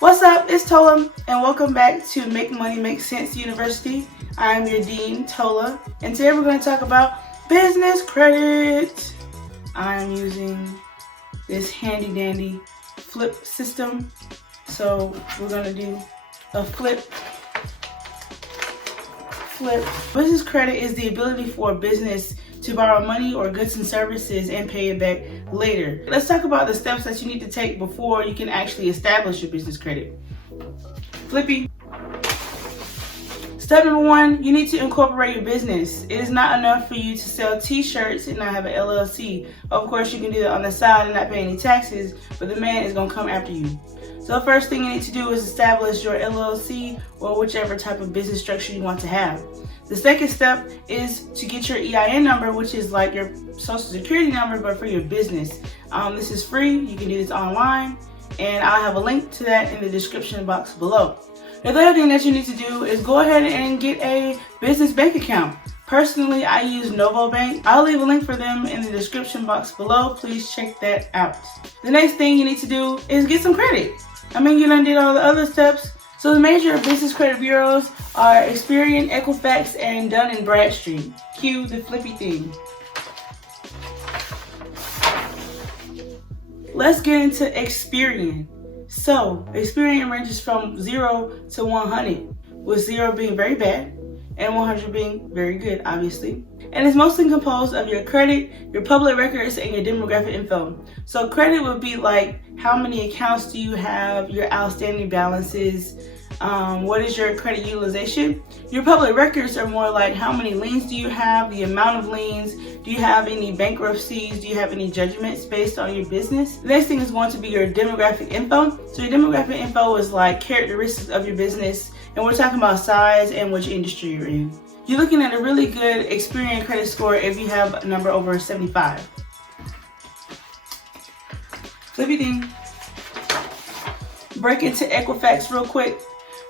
What's up? It's Tola, and welcome back to Make Money Make Sense University. I'm your dean, Tola, and today we're going to talk about business credit. I'm using this handy dandy flip system, so we're going to do a flip. Business credit is the ability for a business to borrow money or goods and services and pay it back later. Let's talk about the steps that you need to take before you can actually establish your business credit. Flippy. Step number 1, you need to incorporate your business. It is not enough for you to sell t-shirts and not have an LLC. Of course, you can do that on the side and not pay any taxes, but the man is going to come after you. So the first thing you need to do is establish your LLC or whichever type of business structure you want to have. The second step is to get your EIN number, which is like your social security number, but for your business. This is free. You can do this online, and I'll have a link to that in the description box below. The third thing that you need to do is go ahead and get a business bank account. Personally, I use Novo Bank. I'll leave a link for them in the description box below. Please check that out. The next thing you need to do is get some credit. You done did all the other steps. So the major business credit bureaus are Experian, Equifax, and Dun & Bradstreet. Cue the flippy thing. Let's get into Experian. So Experian ranges from 0 to 100, with 0 being very bad and 100 being very good, obviously. And it's mostly composed of your credit, your public records, and your demographic info. So credit would be like, how many accounts do you have, your outstanding balances, what is your credit utilization. Your public records are more like, how many liens do you have, the amount of liens, do you have any bankruptcies, do you have any judgments based on your business. The next thing is going to be your demographic info. So your demographic info is like characteristics of your business, and we're talking about size and which industry you're in. You're looking at a really good Experian credit score if you have a number over 75. Flippy thing. Break into Equifax real quick.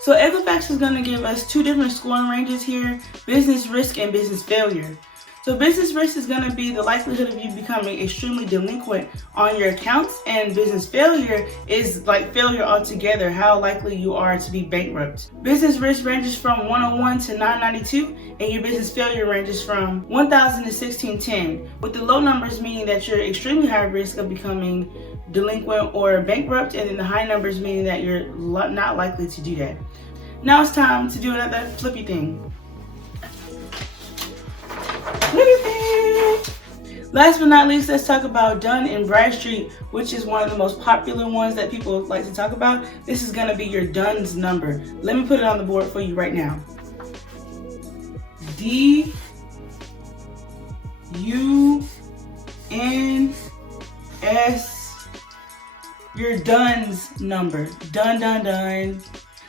So Equifax is going to give us 2 different scoring ranges here: business risk and business failure. So business risk is going to be the likelihood of you becoming extremely delinquent on your accounts, and business failure is like failure altogether, how likely you are to be bankrupt. Business risk ranges from 101 to 992, and your business failure ranges from 1000 to 1610, with the low numbers meaning that you're extremely high risk of becoming delinquent or bankrupt, and then the high numbers meaning that you're not likely to do that. Now it's time to do another flippy thing. Last but not least, let's talk about Dun & Bradstreet, which is one of the most popular ones that people like to talk about. This is going to be your DUNS number. Let me put it on the board for you right now. DUNS, your DUNS number. Dun.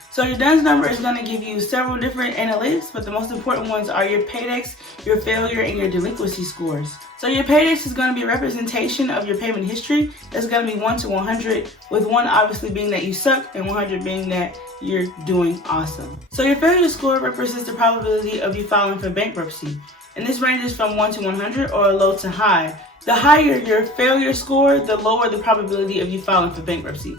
So your DUNS number is going to give you several different analytics, but the most important ones are your paydex, your failure, and your delinquency scores. So your paydex is going to be a representation of your payment history. That's going to be 1 to 100, with 1 obviously being that you suck and 100 being that you're doing awesome. So your failure score represents the probability of you filing for bankruptcy, and this ranges from 1 to 100 or low to high. The higher your failure score, the lower the probability of you filing for bankruptcy.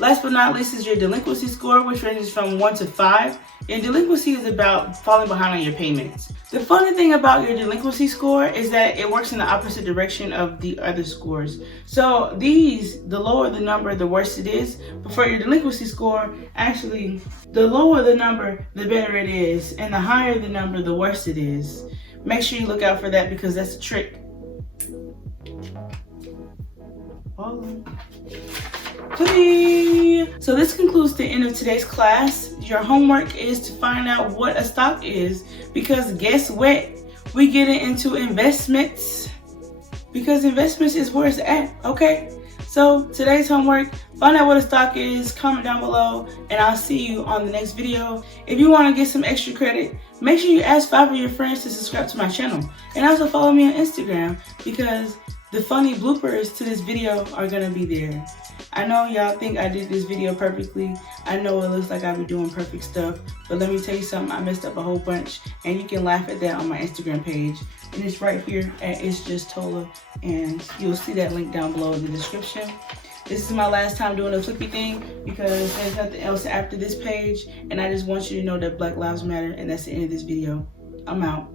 Last but not least is your delinquency score, which ranges from 1 to 5. Your delinquency is about falling behind on your payments. The funny thing about your delinquency score is that it works in the opposite direction of the other scores. So the lower the number, the worse it is. But for your delinquency score, actually, the lower the number, the better it is. And the higher the number, the worse it is. Make sure you look out for that, because that's a trick. So this concludes the end of today's class. Your homework is to find out what a stock is, because guess what? We get into investments, because investments is where it's at, okay? So today's homework, find out what a stock is, comment down below, and I'll see you on the next video. If you want to get some extra credit, make sure you ask 5 of your friends to subscribe to my channel, and also follow me on Instagram, because the funny bloopers to this video are gonna be there. I know y'all think I did this video perfectly. I know it looks like I be doing perfect stuff, but let me tell you something, I messed up a whole bunch, and you can laugh at that on my Instagram page. And it's right here at It's Just Tola, and you'll see that link down below in the description. This is my last time doing a flippy thing because there's nothing else after this page, and I just want you to know that Black Lives Matter, and that's the end of this video. I'm out.